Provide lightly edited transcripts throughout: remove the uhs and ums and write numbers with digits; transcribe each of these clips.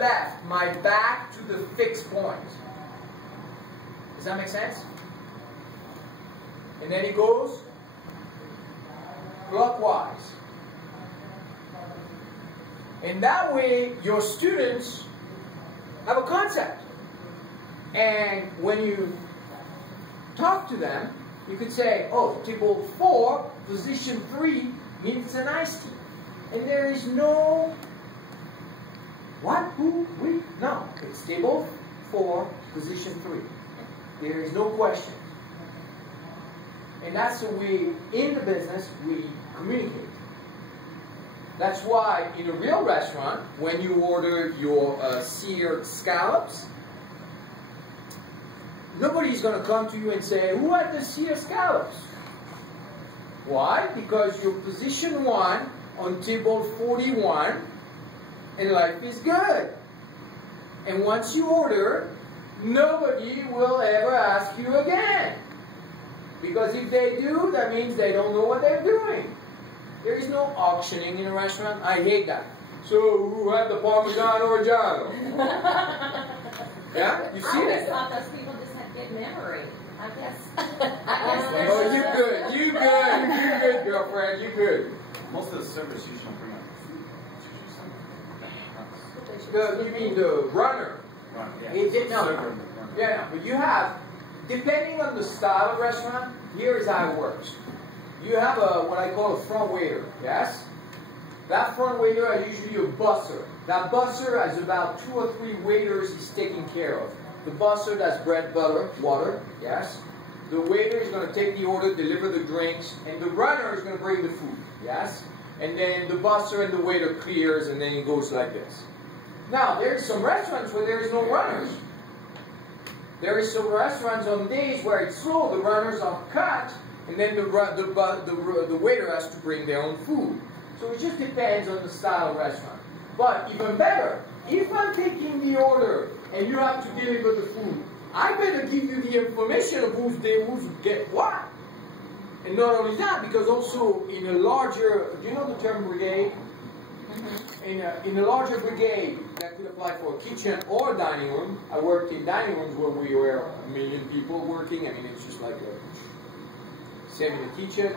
left, my back to the fixed point. Does that make sense? And then it goes clockwise. And that way, your students have a concept. And when you talk to them, you could say, oh, table 4, position 3 means an iced tea. And there is no, what, who, we? No, it's table 4, position 3. There is no question. And that's the way, in the business, we communicate. That's why in a real restaurant, when you order your seared scallops, nobody's going to come to you and say, who had the seared scallops? Why? Because you're position 1 on table 41, and life is good. And once you order, nobody will ever ask you again. Because if they do, that means they don't know what they're doing. There is no auctioning in a restaurant. I hate that. So, who had the Parmesan Reggiano? Yeah? You see I always that? thought those people just had good memory. I guess. Oh, you good. You good. You good, girlfriend. You good. Most of the servers usually don't bring up food. You mean the runner? Right, yeah. He did not. Server, runner. Yeah, but you have, depending on the style of restaurant, here is how it works. You have what I call a front waiter, yes? That front waiter is usually a busser. That busser has about 2 or 3 waiters he's taking care of. The busser does bread, butter, water, yes? The waiter is going to take the order, deliver the drinks, and the runner is going to bring the food, yes? And then the busser and the waiter clears, and then it goes like this. Now, there's some restaurants where there is no runners. There is some restaurants on days where it's slow, the runners are cut, and then the waiter has to bring their own food. So it just depends on the style of restaurant. But even better, if I'm taking the order and you have to deliver the food, I better give you the information of who's get what. And not only that, because also in a larger, do you know the term brigade? In a larger brigade, that could apply for a kitchen or a dining room. I worked in dining rooms where we were 1 million people working. I mean, it's just like same in the kitchen.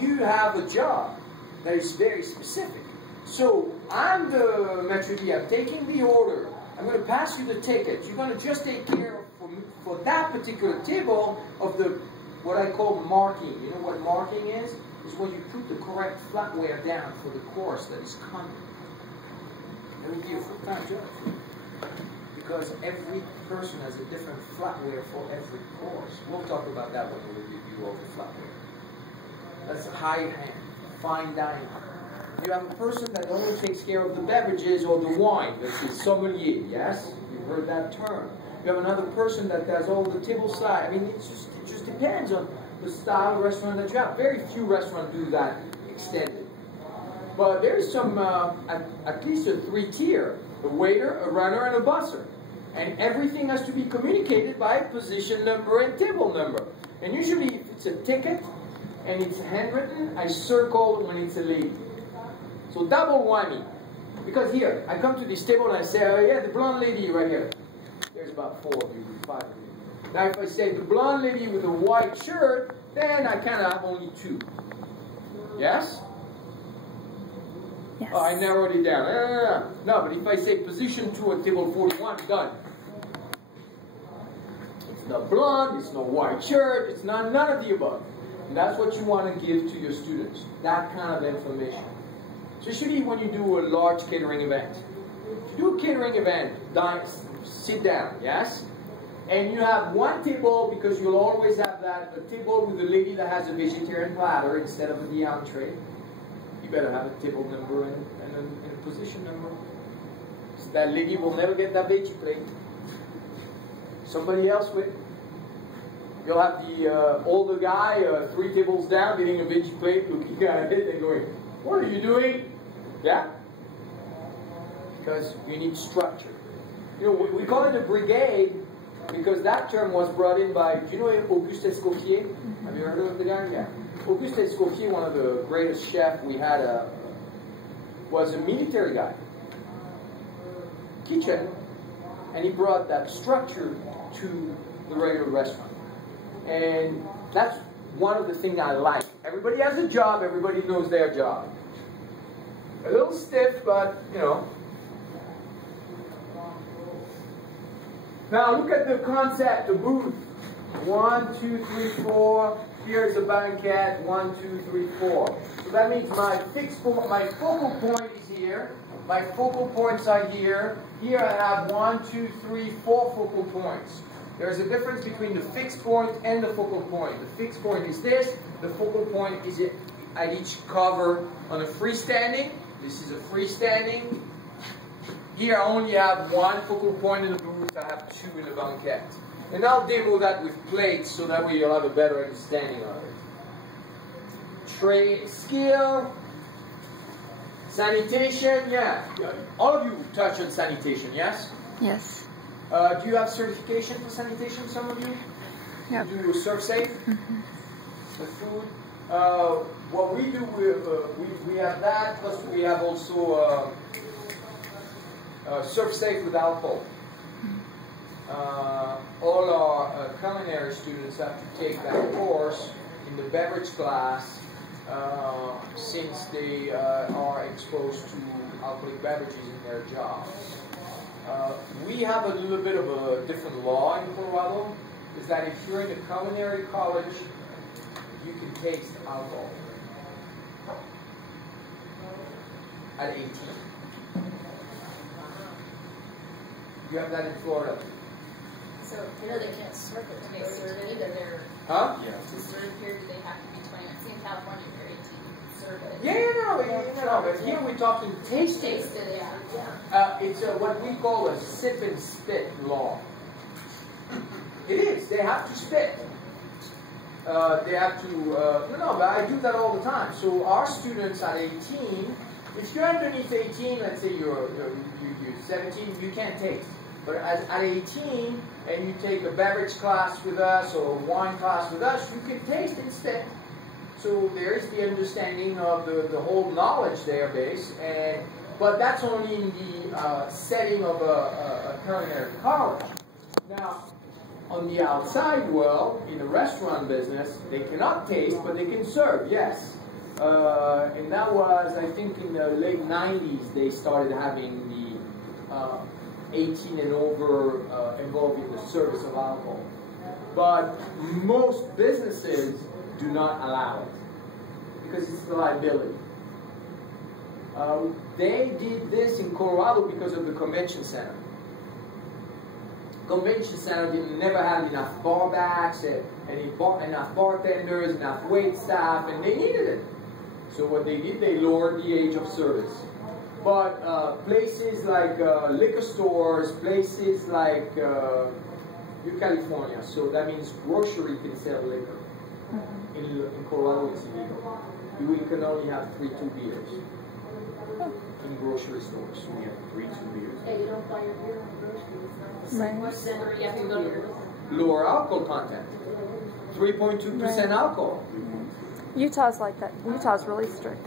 You have a job that is very specific. So I'm the maitre d', I'm taking the order. I'm going to pass you the ticket. You're going to just take care of, for that particular table, of the what I call marking. You know what marking is? Is when you put the correct flatware down for the course that is coming. That would be a full-time job. Because every person has a different flatware for every course. We'll talk about that when we review all the flatware. That's high-end, fine dining. You have a person that only takes care of the beverages or the wine. That's a sommelier, yes? You've heard that term. You have another person that does all the table side. I mean, it just depends on the style of restaurant that you have. Very few restaurants do that extended. But there is some, at least a 3-tier. A waiter, a runner, and a busser. And everything has to be communicated by position number and table number. And usually if it's a ticket and it's handwritten, I circle when it's a lady. So double whammy. Because here, I come to this table and I say, oh yeah, the blonde lady right here. There's about 4 of you, 5 of you. Now if I say the blonde lady with a white shirt, then I kind of have only 2. Yes? Yes. Oh, I narrowed it down. No, but if I say position 2 at table 41, done. It's not blonde, it's no white shirt, it's not none of the above. And that's what you want to give to your students, that kind of information. Especially when you do a large catering event. If you do a catering event, sit down, yes? And you have one table, because you'll always have that, a table with a lady that has a vegetarian platter instead of the entree. You better have a table number and a position number. So that lady will never get that veggie plate. Somebody else will. You'll have the older guy 3 tables down getting a veggie plate, looking at it and going, what are you doing? Yeah? Because you need structure. You know, we call it a brigade because that term was brought in by, do you know Auguste Escoffier? Have you heard of the guy? Yeah. Auguste Escoffier, one of the greatest chefs we had, was a military guy. kitchen, and he brought that structure to the regular restaurant. And that's one of the things I like. Everybody has a job, everybody knows their job. A little stiff, but you know. Now look at the concept, the booth. 1, 2, 3, 4. Here's a banquette. 1, 2, 3, 4. So that means my focal point is here. My focal points are here. Here I have 1, 2, 3, 4 focal points. There's a difference between the fixed point and the focal point. The fixed point is this. The focal point is at each cover on a freestanding. This is a freestanding. Here I only have one focal point in the booth. I have two in the banquette. And I'll demo that with plates so that way you'll have a better understanding of it. Trade skill. Sanitation, yeah. All of you touch on sanitation, yes? Yes. Do you have certification for sanitation, some of you? Yep. You do ServSafe? Mm-hmm. The food? What we do, we have that, plus we have also ServSafe with alcohol. All our culinary students have to take that course in the beverage class since they are exposed to alcoholic beverages in their job. We have a little bit of a different law in Colorado, is that if you're in a culinary college, you can taste alcohol at 18. You have that in Florida. So, you know, they can't serve it. Do they serve it either? They're, Huh? Yeah. to serve here, do they have to be 21? See, in California, if you're 18, you can serve it. No, but here we're talking tasting. Taste it, yeah. It's what we call a sip and spit law. It is. They have to spit. They have to. No, but I do that all the time. So our students at 18, if you're underneath 18, let's say you're 17, you can't taste. But at 18, and you take a beverage class with us or a wine class with us, you can taste and spit. So there's the understanding of the whole knowledge there base, but that's only in the setting of a culinary college. Now, on the outside world, in the restaurant business, they cannot taste, but they can serve, yes. And that was, I think, in the late 90s, they started having the 18 and over involved in the service of alcohol. But most businesses do not allow it because it's a liability. They did this in Colorado because of the convention center. Convention center never had enough bar backs and enough bartenders, enough wait staff, and they needed it. So what they did, they lowered the age of service. But places like liquor stores, places like New California, so that means grocery can sell liquor. In Colorado, it's illegal. You can only have 2 beers in grocery stores. So we have 2 beers. Yeah, you don't buy your beer in the grocery. Right. What's that? You have to go to your Lower alcohol content. 3.2% alcohol. Utah's like that. Utah's really strict.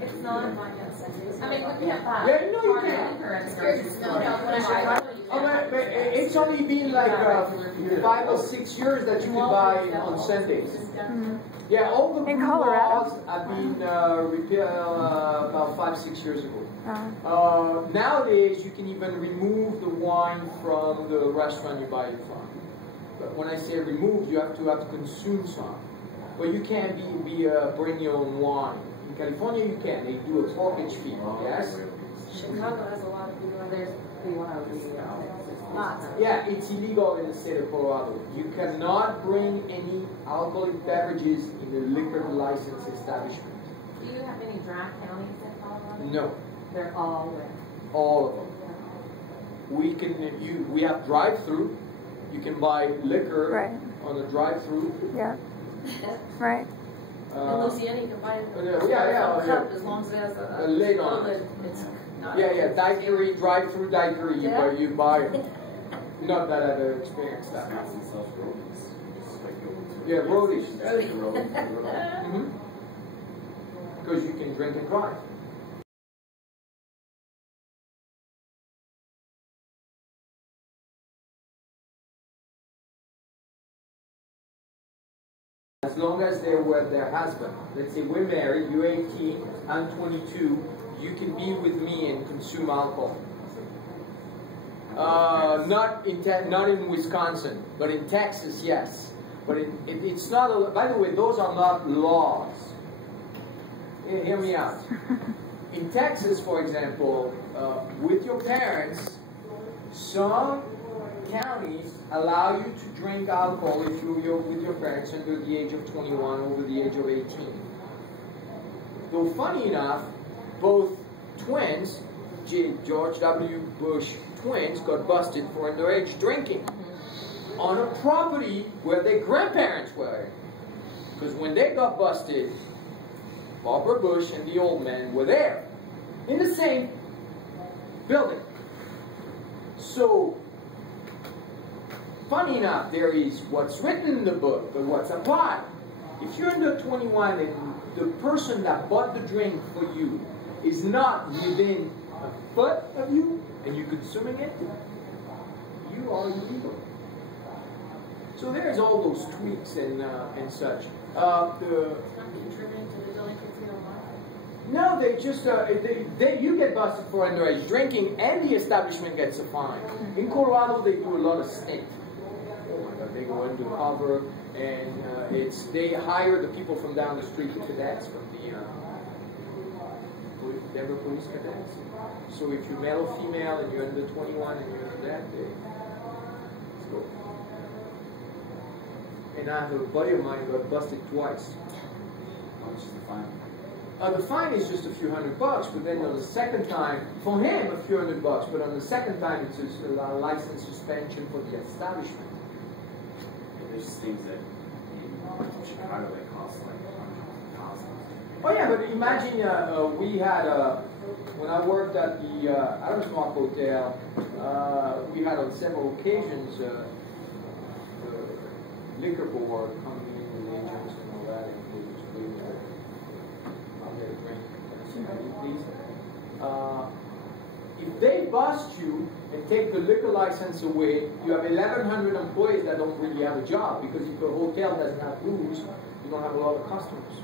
It's not. I mean, we can't buy. Yeah, no, you can't. It's only been like 5 or 6 years that you can buy on Sundays. Mm-hmm. Yeah, all the In blue Colorado? laws have been repealed about 5-6 years ago. Uh-huh. Nowadays, you can even remove the wine from the restaurant you buy it from. But when I say remove, you have to consume some. But you can't bring your own wine. In California, you can. They do a corkage fee. Yes. Chicago has a lot of people. There's lots. Yeah, it's illegal in the state of Colorado. You cannot bring any alcoholic beverages in the liquor license establishment. Do you have any dry counties in Colorado? No. They're all red. All of them. We have drive-through. You can buy liquor on the drive-through. Yeah. Right. In Louisiana, you can buy it in a cup as long as it has a lid on it. Yeah, daiquiri, drive-through daiquiri. You buy it. Not that I've ever experienced that. Yeah, roadies. Because you can drink and drive. as long as they're with their husband. Let's say we're married, you're 18, I'm 22, you can be with me and consume alcohol. Not in Wisconsin, but in Texas, yes. But it's not, by the way, those are not laws. Hear me out. In Texas, for example, with your parents, some counties allow you to drink alcohol if you're with your parents under the age of 21, over the age of 18. Though funny enough, both twins, George W. Bush twins, got busted for underage drinking on a property where their grandparents were. Because when they got busted, Barbara Bush and the old man were there in the same building. So, funny enough, there is what's written in the book, but what's applied. If you're under 21 and the person that bought the drink for you is not within a foot of you and you're consuming it, you are illegal. So there's all those tweaks and such. No, they just, you get busted for underage drinking and the establishment gets a fine. In Colorado, they do a lot of stint. Oh my God, they go undercover and they hire the people from down the street, the cadets from the Denver Police Cadets. So if you're male or female and you're under 21 and you're under that, let's go. And I have a buddy of mine who got busted twice. How much is the fine? The fine is just a few $100, but then on the second time, for him a few $100, but on the second time it's a license suspension for the establishment. There's things that in Chicago that cost like $100,000. Oh yeah, but imagine we had, when I worked at the Adamsmark Hotel, we had on several occasions the liquor board coming in with agents and all that, and we was waiting there. I'll get a drink. Please. If they bust you and take the liquor license away, you have 1,100 employees that don't really have a job, because if the hotel doesn't have rooms, you don't have a lot of customers.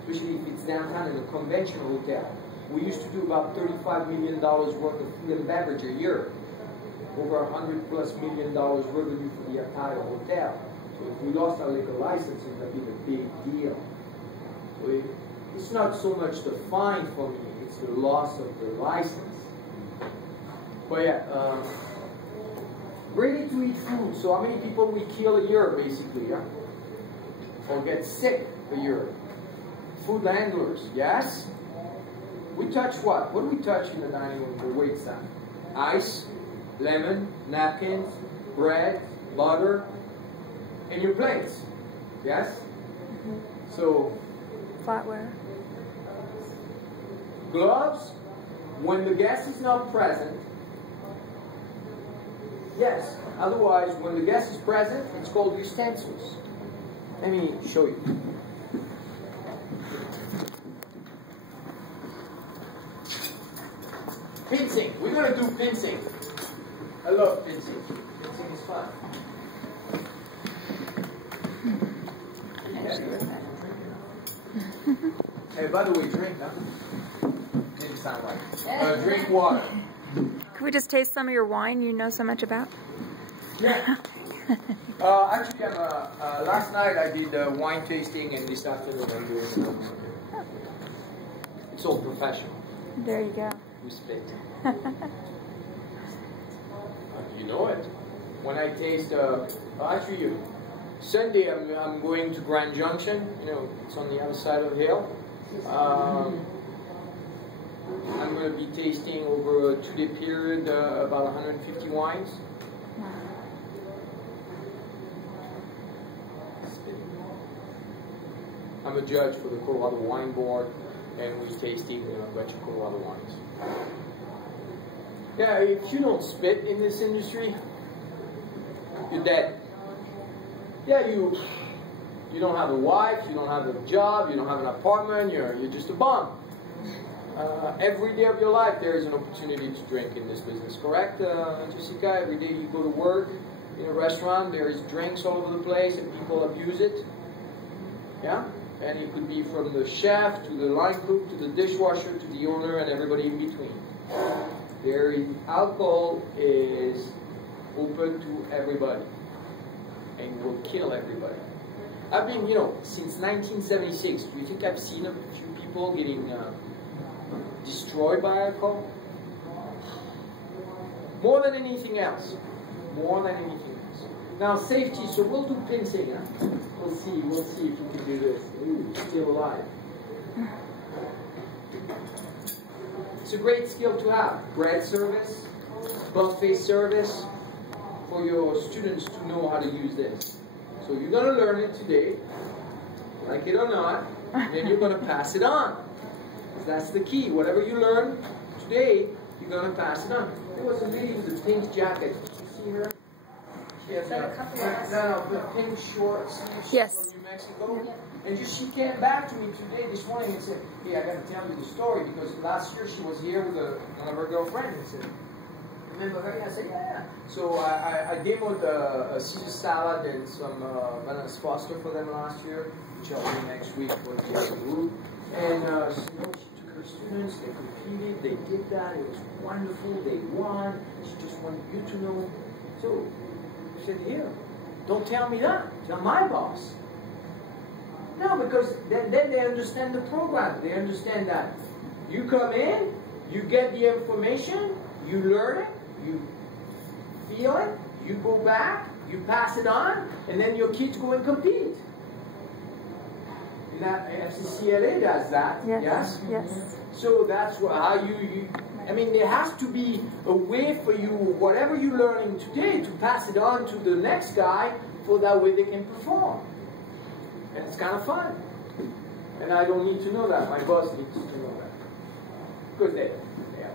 Especially if it's downtown in a conventional hotel. We used to do about $35 million worth of food and beverage a year. Over $100+ million revenue for the entire hotel. So if we lost our liquor license, it would be a big deal. So it's not so much the fine for me, it's the loss of the license. But yeah, ready to eat food. So how many people we kill a year, basically, yeah? Or get sick a year? Food handlers, yes? We touch what? What do we touch in the dining room, the wait side? Ice, lemon, napkins, bread, butter, and your plates, yes? So, flatware. Gloves, when the guest is not present, yes. Otherwise, when the guest is present, it's called utensils. Let me show you. Pincing. We're going to do pincing. I love pincing. Pincing is fun. Hey, by the way, drink, huh? Maybe sound like drink water. Can we just taste some of your wine you know so much about? Yeah. Actually, last night I did wine tasting, and this afternoon I'm doing some. It's all professional. There you go. We split. You know it. When I taste, actually, Sunday I'm going to Grand Junction. You know, it's on the other side of the hill. I'm going to be tasting over a 2-day period about 150 wines. I'm a judge for the Colorado Wine Board, and we're tasting a bunch of Colorado wines. Yeah, if you don't spit in this industry, you're dead. Yeah, you don't have a wife, you don't have a job, you don't have an apartment, you're just a bum. Every day of your life there is an opportunity to drink in this business, correct, Jessica? Every day you go to work, in a restaurant, there is drinks all over the place and people abuse it. Yeah? And it could be from the chef to the line cook to the dishwasher to the owner and everybody in between. Alcohol is open to everybody and will kill everybody. I've been, since 1976, do you think I've seen a few people getting destroyed by alcohol? More than anything else. More than anything else. Now, safety, so we'll do pincing. Huh? We'll see if we can do this. Ooh, still alive. It's a great skill to have. Bread service, buffet service, for your students to know how to use this. So you're going to learn it today, like it or not, and then you're going to pass it on. That's the key. Whatever you learn today, you're going to pass it on. There was a lady with a pink jacket. Did you see her? She had the pink short sleeves Yes. from New Mexico. And she came back to me this morning and said, hey, I got to tell you the story because last year she was here with one of her girlfriends. And said, remember her? I said, yeah. So I demoed a Caesar salad and some banana pasta for them last year, which I'll do next week for the other group. And she took her students, they competed, they did that, it was wonderful, they won. She just wanted you to know. So I said, here, don't tell me that. Tell my boss. No, because then they understand the program. They understand that you come in, you get the information, you learn it, you feel it, you go back, you pass it on, and then your kids go and compete. FCCLA does that, yes? Yes. So that's how I mean, there has to be a way for you, whatever you're learning today, to pass it on to the next guy, for that way they can perform. And it's kind of fun. And I don't need to know that. My boss needs to know that. Good day. Yeah.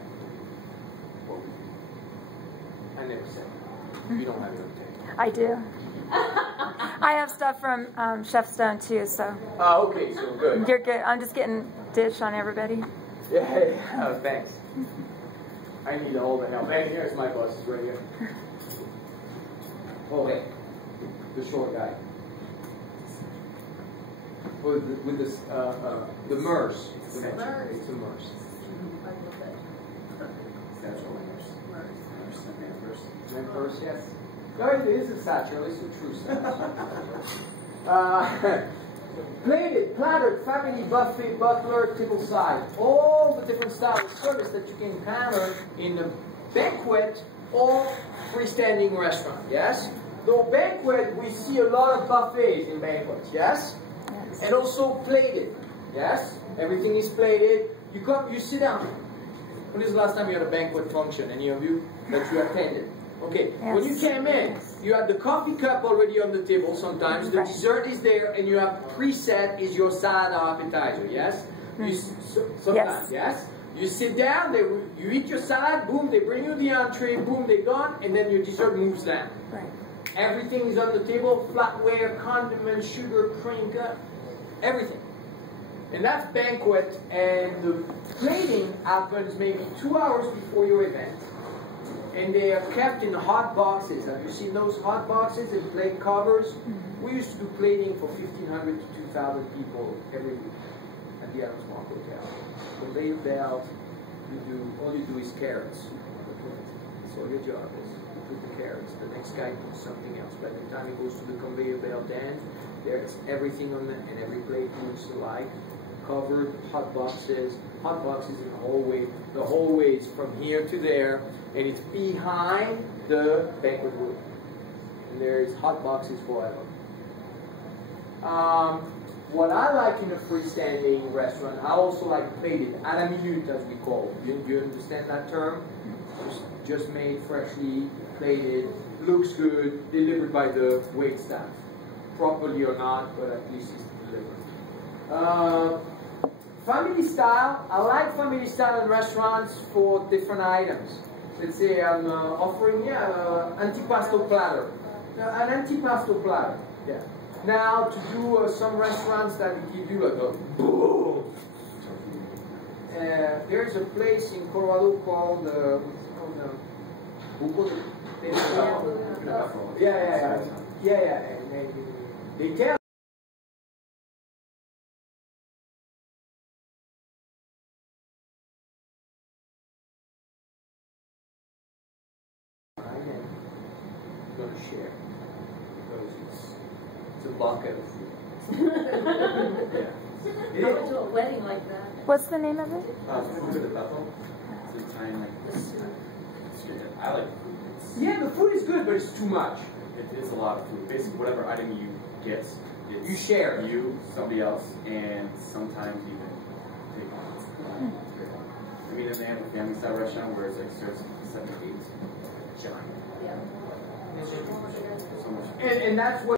Well, I never said that. You don't have your take. I do. I have stuff from Chef Stone too, so. Oh, okay, so good. You're good. I'm just getting ditched on everybody. Yeah, oh, thanks. I need all the help. And here's my boss, right here. Oh, hey, the short guy. With this, the MERS. It's a MERS. MERS, yes. No, it is a satchel. It's a true satchel. Plated, plattered, family, buffet, butler, table side. All the different styles of service that you can encounter in a banquet or freestanding restaurant, yes? Though banquet, we see a lot of buffets in banquets, yes? And also plated, yes? Everything is plated. You come, you sit down. When is the last time you had a banquet function? Any of you that you attended? Okay, yes. When you came in, you had the coffee cup already on the table sometimes. The dessert is there, and you have preset is your side or appetizer, yes? Sometimes, yes? You sit down, you eat your salad, boom, they bring you the entree, boom, they're gone, and then your dessert moves down. Right. Everything is on the table, flatware, condiments, sugar, cream, everything. And that's banquet, and the plating happens maybe 2 hours before your event. And they are kept in hot boxes. Have you seen those hot boxes and plate covers? We used to do plating for 1,500 to 2,000 people every week at the Adams Park Hotel. Conveyor belt, all you do is carrots. That's all your job is. You put the carrots. The next guy puts something else. By the time it goes to the conveyor belt end, there's everything on it, and every plate looks alike. Covered, hot boxes in the hallway. The hallway is from here to there, and it's behind the banquet room. And there's hot boxes forever. What I like in a freestanding restaurant, I also like plated, à la minute as we call it. Do you understand that term? Just made, freshly plated, looks good, delivered by the wait staff. Properly or not, but at least it's delivered. Family style, I like family style in restaurants for different items. Let's say I'm offering antipasto platter. An antipasto platter, yeah. Now to do some restaurants that give you like a boom. There's a place in Colorado called Yeah. They tell. Going to share because it's a bucket of food. Yeah. You go to a wedding like that. What's the name of it? Food of the Bethel. It's Italian, like, I like food. Yeah, the food is good, but it's too much. It's a lot of food. Basically, whatever item you get, You share. You, somebody else, and sometimes even take on. I mean, and they have a family style restaurant where it's like serves 7 to 8. Giant. Yeah. So much. And that's what